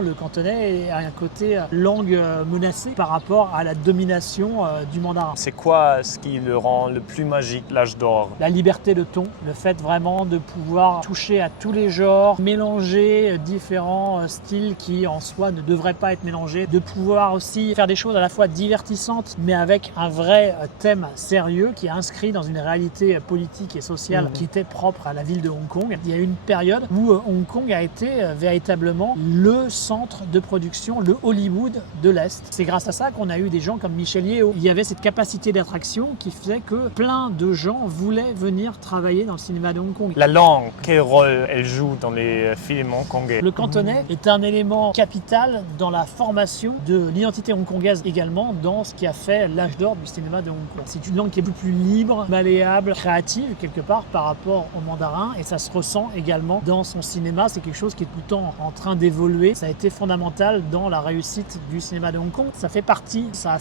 Le cantonais a un côté langue menacée par rapport à la domination du mandarin. C'est quoi ce qui le rend le plus magique, l'âge d'or? La liberté de ton, le fait vraiment de pouvoir toucher à tous les genres, mélanger différents styles qui en soi ne devraient pas être mélangés, de pouvoir aussi faire des choses à la fois divertissantes mais avec un vrai thème sérieux qui est inscrit dans une réalité politique et sociale qui était propre à la ville de Hong Kong. Il y a eu une période où Hong Kong a été véritablement le centre de production, le Hollywood de l'Est. C'est grâce à ça qu'on a eu des gens comme Michel Yeoh. Il y avait cette capacité d'attraction qui faisait que plein de gens voulaient venir travailler dans le cinéma de Hong Kong. La langue, quel rôle elle joue dans les films hongkongais? Le cantonais est un élément capital dans la formation de l'identité hongkongaise, également dans ce qui a fait l'âge d'or du cinéma de Hong Kong. C'est une langue qui est beaucoup plus libre, malléable, créative quelque part par rapport au mandarin, et ça se ressent également dans son cinéma. C'est quelque chose qui est tout le temps en train d'évoluer. Ça a été fondamental dans la réussite du cinéma de Hong Kong. Ça a fait partie, ça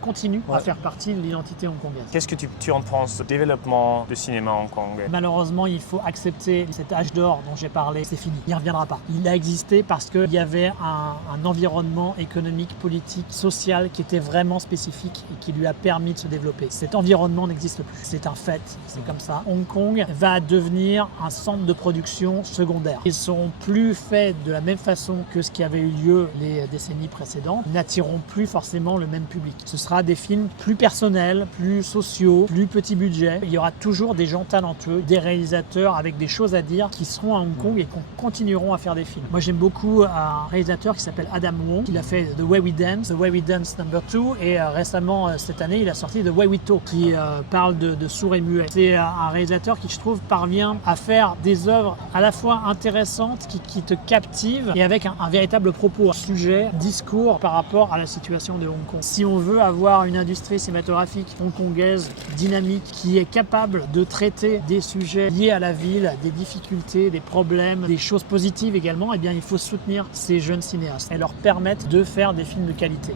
continue à faire partie de l'identité hongkongaise. Qu'est-ce que tu en penses du développement du cinéma hongkongais? Malheureusement, il faut accepter cet âge d'or dont j'ai parlé. C'est fini, il ne reviendra pas. Il a existé parce qu'il y avait un environnement économique, politique, social qui était vraiment spécifique et qui lui a permis de se développer. Cet environnement n'existe plus. C'est un fait, c'est comme ça. Hong Kong va devenir un centre de production secondaire. Ils ne seront plus faits de la même façon que ce qui avait eu lieu les décennies précédentes. Ils n'attireront plus forcément le même public. Ce sera des films plus personnels, plus sociaux, plus petit budget. Il y aura toujours des gens talentueux, des réalisateurs avec des choses à dire qui seront à Hong Kong et qui continueront à faire des films. Moi, j'aime beaucoup un réalisateur qui s'appelle Adam Wong. Il a fait The Way We Dance, The Way We Dance No. 2 et récemment, cette année, il a sorti The Way We Talk qui parle de sourds et muets. C'est un réalisateur qui, je trouve, parvient à faire des œuvres à la fois intéressantes, qui te captivent et avec un véritable propos, un sujet, discours par rapport à la situation de Hong Kong. Si on veut avoir une industrie cinématographique hongkongaise dynamique qui est capable de traiter des sujets liés à la ville, des difficultés, des problèmes, des choses positives également, eh bien, il faut soutenir ces jeunes cinéastes et leur permettre de faire des films de qualité.